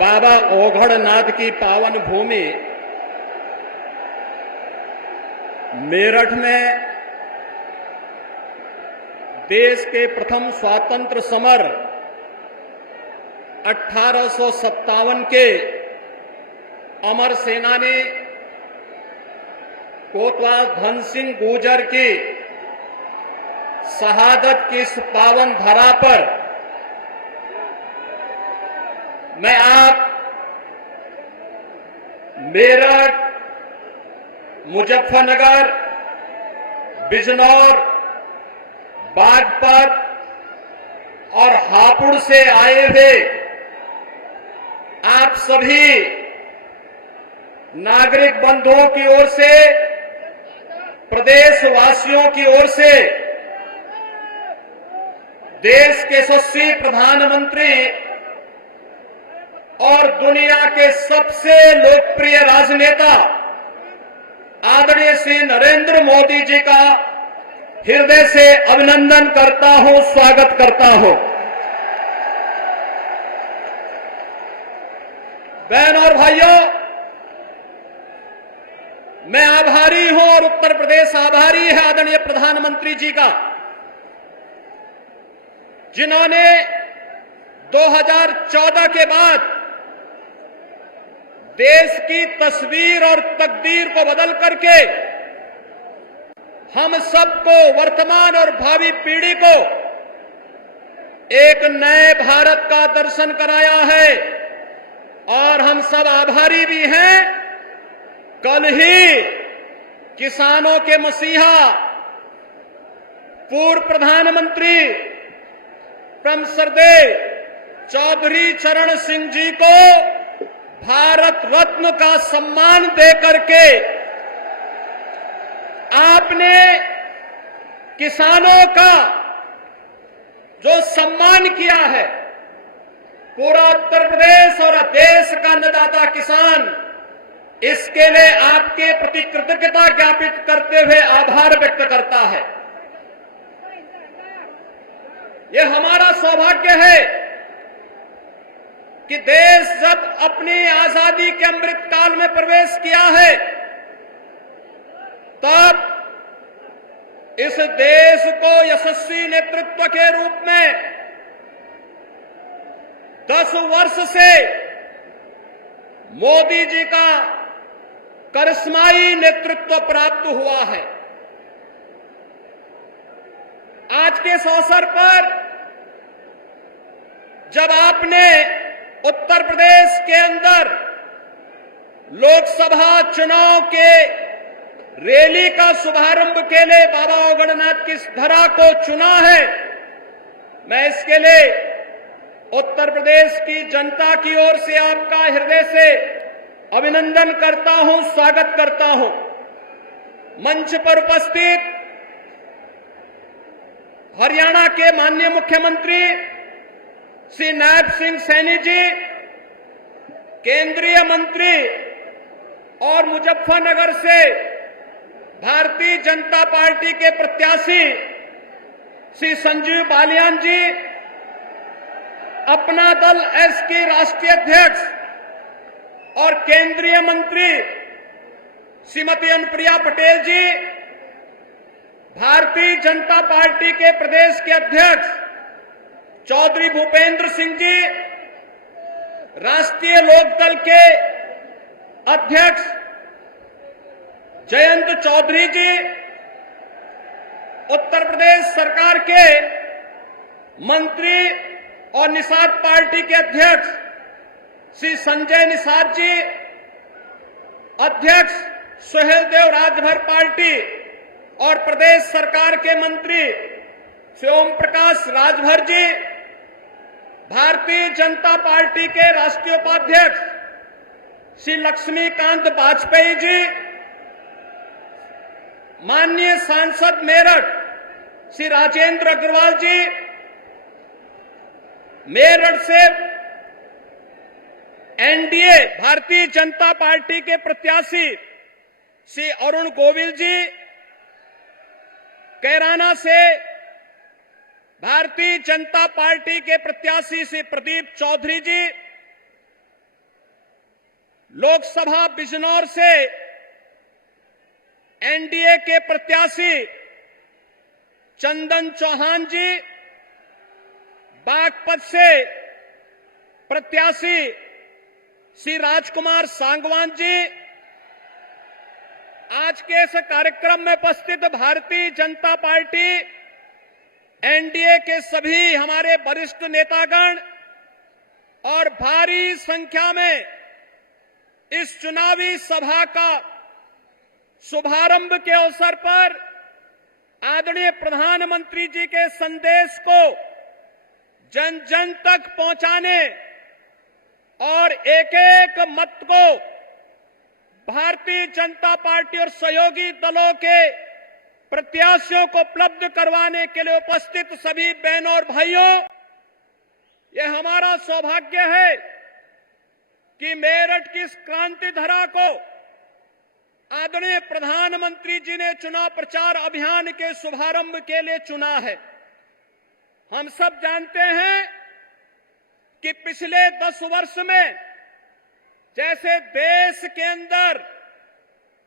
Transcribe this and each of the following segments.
बाबा ओघड़नाथ की पावन भूमि मेरठ में देश के प्रथम स्वातंत्र समर 1857 के अमर सेनानी कोतवाल धन सिंह गुर्जर की शहादत की इस पावन धरा पर मैं आप मेरठ, मुजफ्फरनगर, बिजनौर, बागपत और हापुड़ से आए हुए आप सभी नागरिक बंधुओं की ओर से, प्रदेशवासियों की ओर से देश के यशस्वी प्रधानमंत्री और दुनिया के सबसे लोकप्रिय राजनेता आदरणीय श्री नरेंद्र मोदी जी का हृदय से अभिनंदन करता हूं, स्वागत करता हूं। बहन और भाइयों, मैं आभारी हूं और उत्तर प्रदेश आभारी है आदरणीय प्रधानमंत्री जी का, जिन्होंने 2014 के बाद देश की तस्वीर और तकदीर को बदल करके हम सबको, वर्तमान और भावी पीढ़ी को एक नए भारत का दर्शन कराया है और हम सब आभारी भी हैं। कल ही किसानों के मसीहा पूर्व प्रधानमंत्री परम श्रद्धेय चौधरी चरण सिंह जी को भारत रत्न का सम्मान देकर के आपने किसानों का जो सम्मान किया है, पूरा उत्तर प्रदेश और देश का अन्नदाता किसान इसके लिए आपके प्रति कृतज्ञता ज्ञापित करते हुए आभार व्यक्त करता है। यह हमारा सौभाग्य है कि देश जब अपनी आजादी के अमृत काल में प्रवेश किया है, तब इस देश को यशस्वी नेतृत्व के रूप में 10 वर्ष से मोदी जी का करिश्माई नेतृत्व प्राप्त हुआ है। आज के इस अवसर पर जब आपने उत्तर प्रदेश के अंदर लोकसभा चुनाव के रैली का शुभारंभ के लिए बाबा ओघड़नाथ की इस धरा को चुना है, मैं इसके लिए उत्तर प्रदेश की जनता की ओर से आपका हृदय से अभिनंदन करता हूं, स्वागत करता हूं। मंच पर उपस्थित हरियाणा के माननीय मुख्यमंत्री श्री नायब सिंह सैनी जी, केंद्रीय मंत्री और मुजफ्फरनगर से भारतीय जनता पार्टी के प्रत्याशी श्री संजीव बालियान जी, अपना दल एस के राष्ट्रीय अध्यक्ष और केंद्रीय मंत्री श्रीमती अनुप्रिया पटेल जी, भारतीय जनता पार्टी के प्रदेश के अध्यक्ष चौधरी भूपेंद्र सिंह जी, राष्ट्रीय लोकदल के अध्यक्ष जयंत चौधरी जी, उत्तर प्रदेश सरकार के मंत्री और निषाद पार्टी के अध्यक्ष श्री संजय निषाद जी, अध्यक्ष सुहेलदेव राजभर पार्टी और प्रदेश सरकार के मंत्री श्री ओम प्रकाश राजभर जी, भारतीय जनता पार्टी के राष्ट्रीय उपाध्यक्ष श्री लक्ष्मीकांत वाजपेयी जी, माननीय सांसद मेरठ श्री राजेंद्र अग्रवाल जी, मेरठ से एनडीए भारतीय जनता पार्टी के प्रत्याशी श्री अरुण गोविल जी, कैराना से भारतीय जनता पार्टी के प्रत्याशी श्री प्रदीप चौधरी जी, लोकसभा बिजनौर से एनडीए के प्रत्याशी चंदन चौहान जी, बागपत से प्रत्याशी श्री राजकुमार सांगवान जी, आज के इस कार्यक्रम में उपस्थित भारतीय जनता पार्टी एनडीए के सभी हमारे वरिष्ठ नेतागण और भारी संख्या में इस चुनावी सभा का शुभारंभ के अवसर पर आदरणीय प्रधानमंत्री जी के संदेश को जन जन तक पहुंचाने और एक एक मत को भारतीय जनता पार्टी और सहयोगी दलों के प्रत्याशियों को उपलब्ध करवाने के लिए उपस्थित सभी बहनों और भाइयों, यह हमारा सौभाग्य है कि मेरठ की इस क्रांति धरा को आदरणीय प्रधानमंत्री जी ने चुनाव प्रचार अभियान के शुभारंभ के लिए चुना है। हम सब जानते हैं कि पिछले 10 वर्ष में जैसे देश के अंदर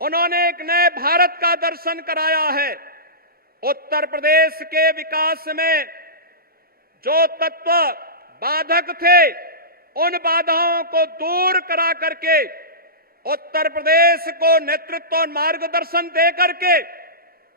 उन्होंने एक नए भारत का दर्शन कराया है, उत्तर प्रदेश के विकास में जो तत्व बाधक थे उन बाधाओं को दूर करा करके उत्तर प्रदेश को नेतृत्व और मार्गदर्शन दे करके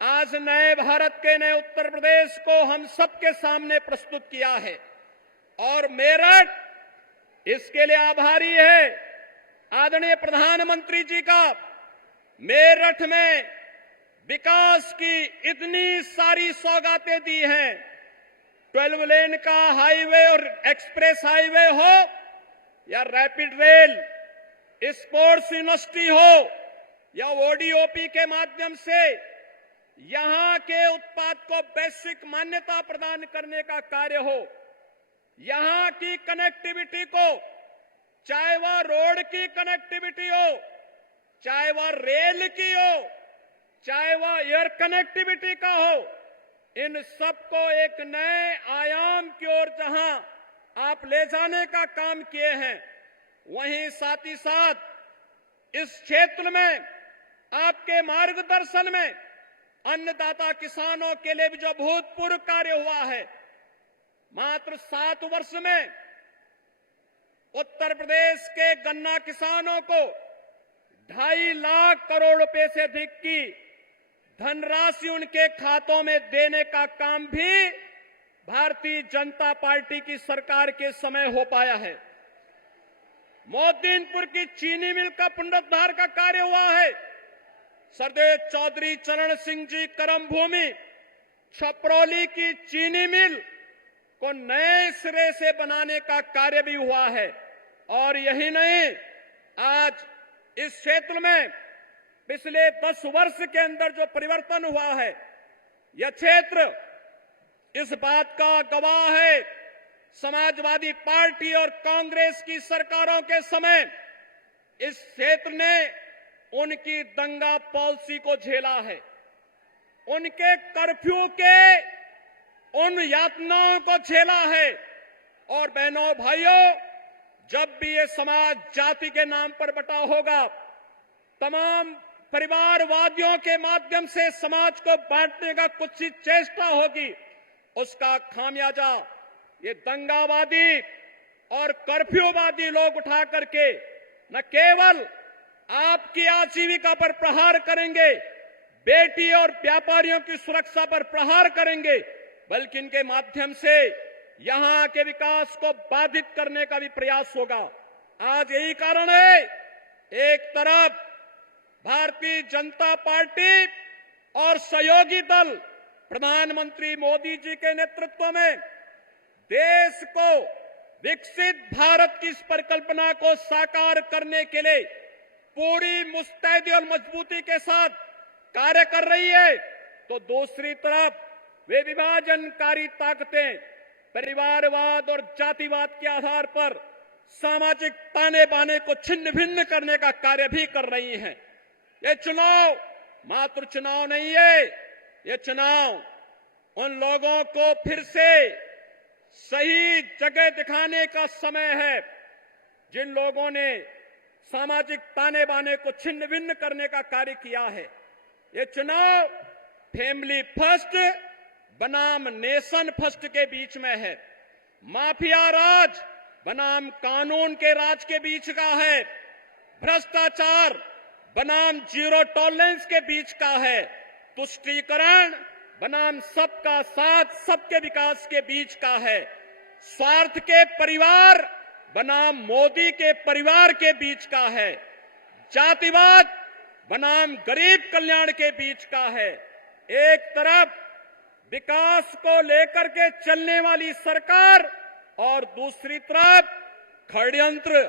आज नए भारत के नए उत्तर प्रदेश को हम सबके सामने प्रस्तुत किया है। और मेरठ इसके लिए आभारी है आदरणीय प्रधानमंत्री जी का। मेरठ में विकास की इतनी सारी सौगातें दी हैं, 12 लेन का हाईवे और एक्सप्रेस हाईवे हो या रैपिड रेल, स्पोर्ट्स यूनिवर्सिटी हो या ओडीओपी के माध्यम से यहां के उत्पाद को वैश्विक मान्यता प्रदान करने का कार्य हो, यहां की कनेक्टिविटी को, चाहे वह रोड की कनेक्टिविटी हो, चाहे वह रेल की हो, चाहे वह एयर कनेक्टिविटी का हो, इन सबको एक नए आयाम की ओर जहां आप ले जाने का काम किए हैं, वहीं साथ ही साथ इस क्षेत्र में आपके मार्गदर्शन में अन्नदाता किसानों के लिए भी जो भूतपूर्व कार्य हुआ है, मात्र 7 वर्ष में उत्तर प्रदेश के गन्ना किसानों को 2.5 लाख करोड़ रुपए से अधिक की धनराशि उनके खातों में देने का काम भी भारतीय जनता पार्टी की सरकार के समय हो पाया है। मोहद्दीनपुर की चीनी मिल का पुनरुद्धार का कार्य हुआ है। सरदेव चौधरी चरण सिंह जी कर्म भूमि छपरौली की चीनी मिल को नए सिरे से बनाने का कार्य भी हुआ है। और यही नहीं, आज इस क्षेत्र में पिछले 10 वर्ष के अंदर जो परिवर्तन हुआ है, यह क्षेत्र इस बात का गवाह है। समाजवादी पार्टी और कांग्रेस की सरकारों के समय इस क्षेत्र ने उनकी दंगा पॉलिसी को झेला है, उनके कर्फ्यू के उन यातनाओं को झेला है। और बहनों भाइयों, जब भी ये समाज जाति के नाम पर बटा होगा, तमाम परिवारवादियों के माध्यम से समाज को बांटने का कुछ ही चेष्टा होगी, उसका खामियाजा ये दंगावादी और कर्फ्यूवादी लोग उठा करके न केवल आपकी आजीविका पर प्रहार करेंगे, बेटी और व्यापारियों की सुरक्षा पर प्रहार करेंगे, बल्कि इनके माध्यम से यहां के विकास को बाधित करने का भी प्रयास होगा। आज यही कारण है, एक तरफ भारतीय जनता पार्टी और सहयोगी दल प्रधानमंत्री मोदी जी के नेतृत्व में देश को विकसित भारत की इस परिकल्पना को साकार करने के लिए पूरी मुस्तैदी और मजबूती के साथ कार्य कर रही है, तो दूसरी तरफ वे विभाजनकारी ताकतें परिवारवाद और जातिवाद के आधार पर सामाजिक ताने बाने को छिन्न भिन्न करने का कार्य भी कर रही हैं। ये चुनाव मात्र चुनाव नहीं है, ये चुनाव उन लोगों को फिर से सही जगह दिखाने का समय है जिन लोगों ने सामाजिक ताने बाने को छिन्न भिन्न करने का कार्य किया है। ये चुनाव फैमिली फर्स्ट बनाम नेशन फर्स्ट के बीच में है। माफिया राज बनाम कानून के राज के बीच का है। भ्रष्टाचार बनाम जीरो टॉलरेंस के बीच का है। तुष्टीकरण बनाम सबका साथ सबके विकास के बीच का है। स्वार्थ के परिवार बनाम मोदी के परिवार के बीच का है। जातिवाद बनाम गरीब कल्याण के बीच का है। एक तरफ विकास को लेकर के चलने वाली सरकार और दूसरी तरफ षड्यंत्र